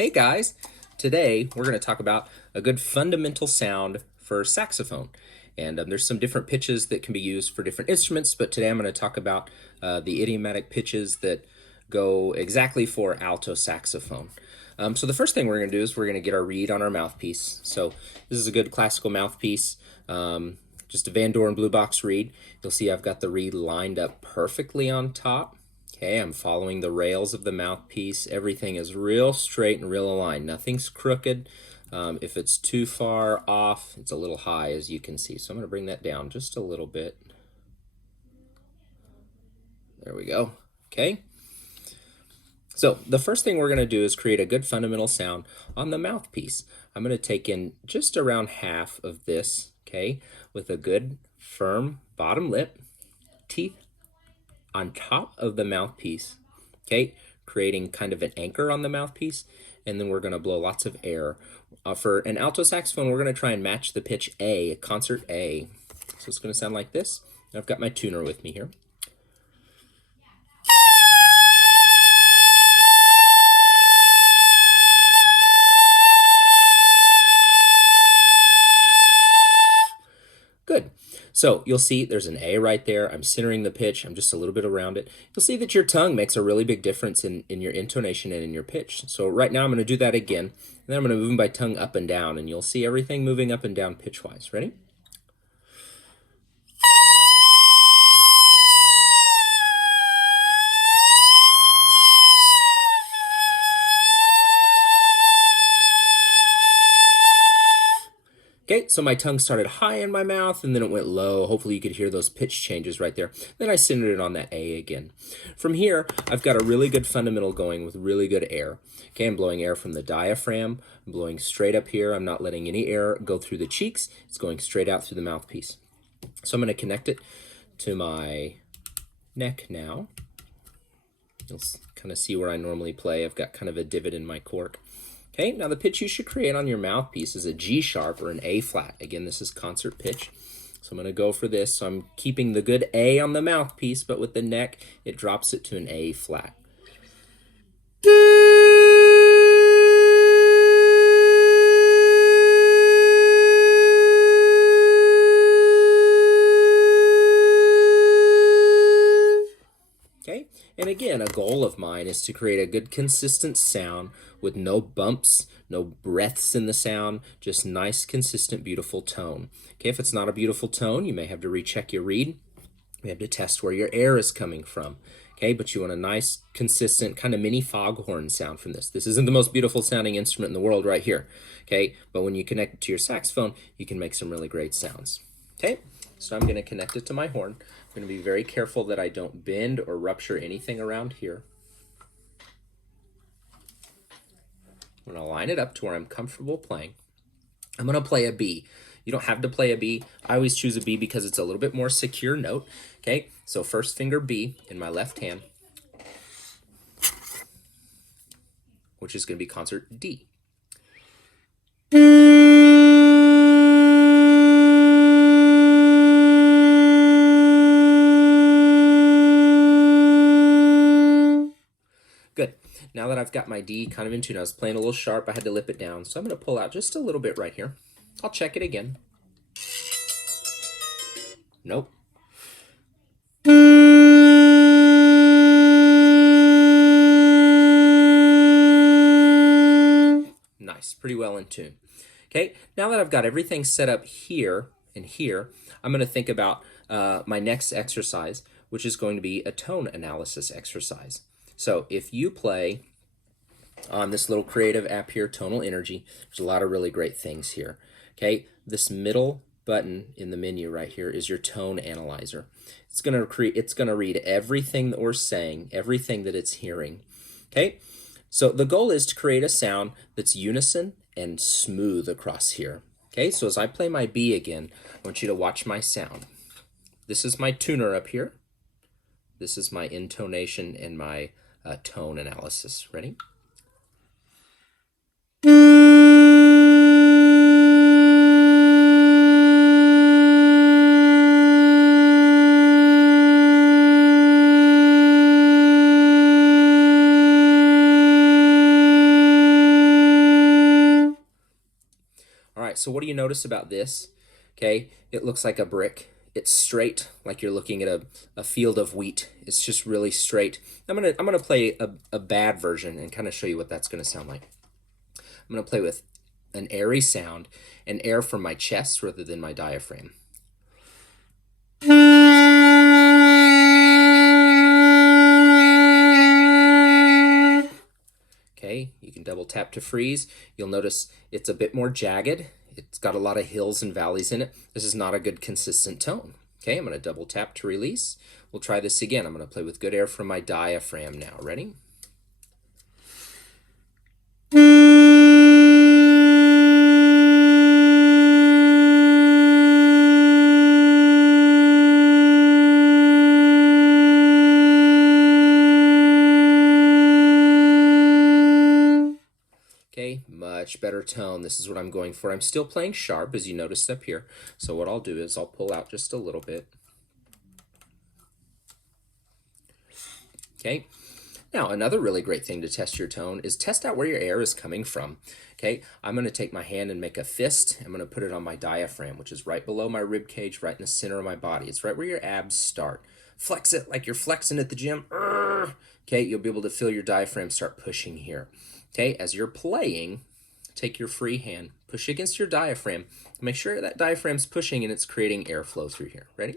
Hey guys, today we're going to talk about a good fundamental sound for saxophone. And there's some different pitches that can be used for different instruments, but today I'm going to talk about the idiomatic pitches that go exactly for alto saxophone. So the first thing we're going to do is we're going to get our reed on our mouthpiece. So this is a good classical mouthpiece, just a Van Doren Blue Box reed. You'll see I've got the reed lined up perfectly on top. Okay, I'm following the rails of the mouthpiece. Everything is real straight and real aligned. Nothing's crooked. If it's too far off, it's a little high, as you can see. So I'm going to bring that down just a little bit. There we go. Okay. So the first thing we're going to do is create a good fundamental sound on the mouthpiece. I'm going to take in just around half of this, okay, with a good firm bottom lip, teeth on top of the mouthpiece, okay, creating kind of an anchor on the mouthpiece, and then we're going to blow lots of air. For an alto saxophone, we're going to try and match the pitch A, concert A. So it's going to sound like this. I've got my tuner with me here. Good. So you'll see there's an A right there. I'm centering the pitch. I'm just a little bit around it. You'll see that your tongue makes a really big difference in your intonation and in your pitch. So right now I'm going to do that again. And then I'm going to move my tongue up and down. And you'll see everything moving up and down pitch-wise. Ready? Okay, so my tongue started high in my mouth and then it went low. Hopefully you could hear those pitch changes right there. Then I centered it on that A again. From here, I've got a really good fundamental going with really good air. Okay, I'm blowing air from the diaphragm. I'm blowing straight up here. I'm not letting any air go through the cheeks. It's going straight out through the mouthpiece. So I'm going to connect it to my neck now. You'll kind of see where I normally play. I've got kind of a divot in my cork. Okay, now the pitch you should create on your mouthpiece is a G sharp or an A flat. Again, this is concert pitch. So I'm going to go for this. So I'm keeping the good A on the mouthpiece, but with the neck, it drops it to an A flat. Okay, and again, a goal of mine is to create a good consistent sound with no bumps, no breaths in the sound, just nice, consistent, beautiful tone. Okay, if it's not a beautiful tone, you may have to recheck your reed. You have to test where your air is coming from. Okay, but you want a nice, consistent, kind of mini foghorn sound from this. This isn't the most beautiful sounding instrument in the world right here. Okay, but when you connect it to your saxophone, you can make some really great sounds. Okay, so I'm going to connect it to my horn. I'm going to be very careful that I don't bend or rupture anything around here. I'm going to line it up to where I'm comfortable playing. I'm going to play a B. You don't have to play a B. I always choose a B because it's a little bit more secure note. Okay, so first finger B in my left hand, which is going to be concert D. Good. Now that I've got my D kind of in tune, I was playing a little sharp. I had to lip it down. So I'm going to pull out just a little bit right here. I'll check it again. Nope. Nice. Pretty well in tune. Okay. Now that I've got everything set up here and here, I'm going to think about my next exercise, which is going to be a tone analysis exercise. So if you play on this little creative app here, Tonal Energy, there's a lot of really great things here. Okay, this middle button in the menu right here is your tone analyzer. It's going to read everything that we're saying, everything that it's hearing. Okay, so the goal is to create a sound that's unison and smooth across here. Okay, so as I play my B again, I want you to watch my sound. This is my tuner up here. This is my intonation and my tone analysis. Ready? right, so what do you notice about this? Okay, it looks like a brick. It's straight, like you're looking at a field of wheat. It's just really straight. I'm gonna play a bad version and kind of show you what that's gonna sound like. I'm gonna play with an airy sound and air from my chest rather than my diaphragm. Okay, you can double tap to freeze. You'll notice it's a bit more jagged. It's got a lot of hills and valleys in it. This is not a good consistent tone. Okay, I'm going to double tap to release. We'll try this again. I'm going to play with good air from my diaphragm now. Ready? Okay, much better tone. This is what I'm going for. I'm still playing sharp, as you noticed up here. So what I'll do is I'll pull out just a little bit. Okay, now another really great thing to test your tone is test out where your air is coming from. Okay, I'm going to take my hand and make a fist. I'm going to put it on my diaphragm, which is right below my rib cage, right in the center of my body. It's right where your abs start. Flex it like you're flexing at the gym. Okay, you'll be able to feel your diaphragm start pushing here. Okay, as you're playing, take your free hand, push against your diaphragm. Make sure that diaphragm's pushing and it's creating airflow through here. Ready?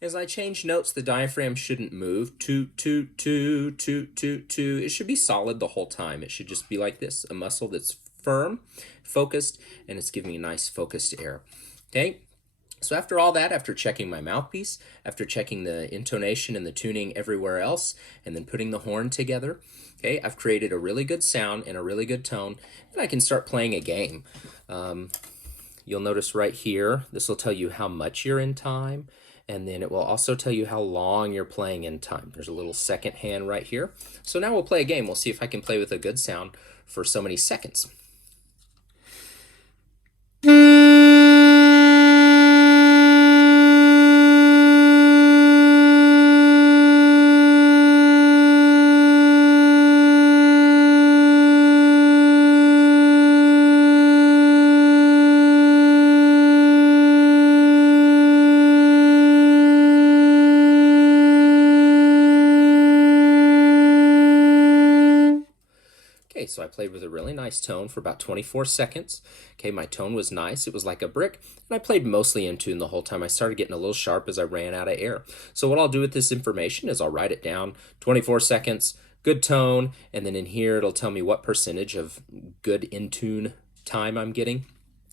As I change notes, the diaphragm shouldn't move. Toot, toot, toot, toot, toot, toot. It should be solid the whole time. It should just be like this, a muscle that's firm, focused, and it's giving me nice focused air. Okay? So after all that, after checking my mouthpiece, after checking the intonation and the tuning everywhere else, and then putting the horn together, okay, I've created a really good sound and a really good tone, and I can start playing a game. You'll notice right here, this will tell you how much you're in time, and then it will also tell you how long you're playing in time. There's a little second hand right here. So now we'll play a game. We'll see if I can play with a good sound for so many seconds. Okay, so I played with a really nice tone for about 24 seconds. Okay, my tone was nice. It was like a brick, and I played mostly in tune the whole time. I started getting a little sharp as I ran out of air. So what I'll do with this information is I'll write it down, 24 seconds, good tone, and then in here it'll tell me what percentage of good in tune time I'm getting.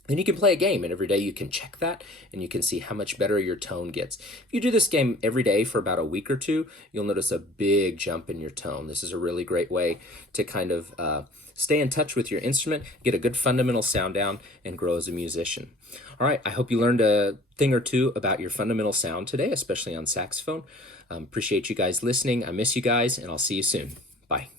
Then you can play a game, and every day you can check that, and you can see how much better your tone gets. If you do this game every day for about a week or two, you'll notice a big jump in your tone. This is a really great way to kind of stay in touch with your instrument, get a good fundamental sound down, and grow as a musician. All right, I hope you learned a thing or two about your fundamental sound today, especially on saxophone. Appreciate you guys listening. I miss you guys, and I'll see you soon. Bye.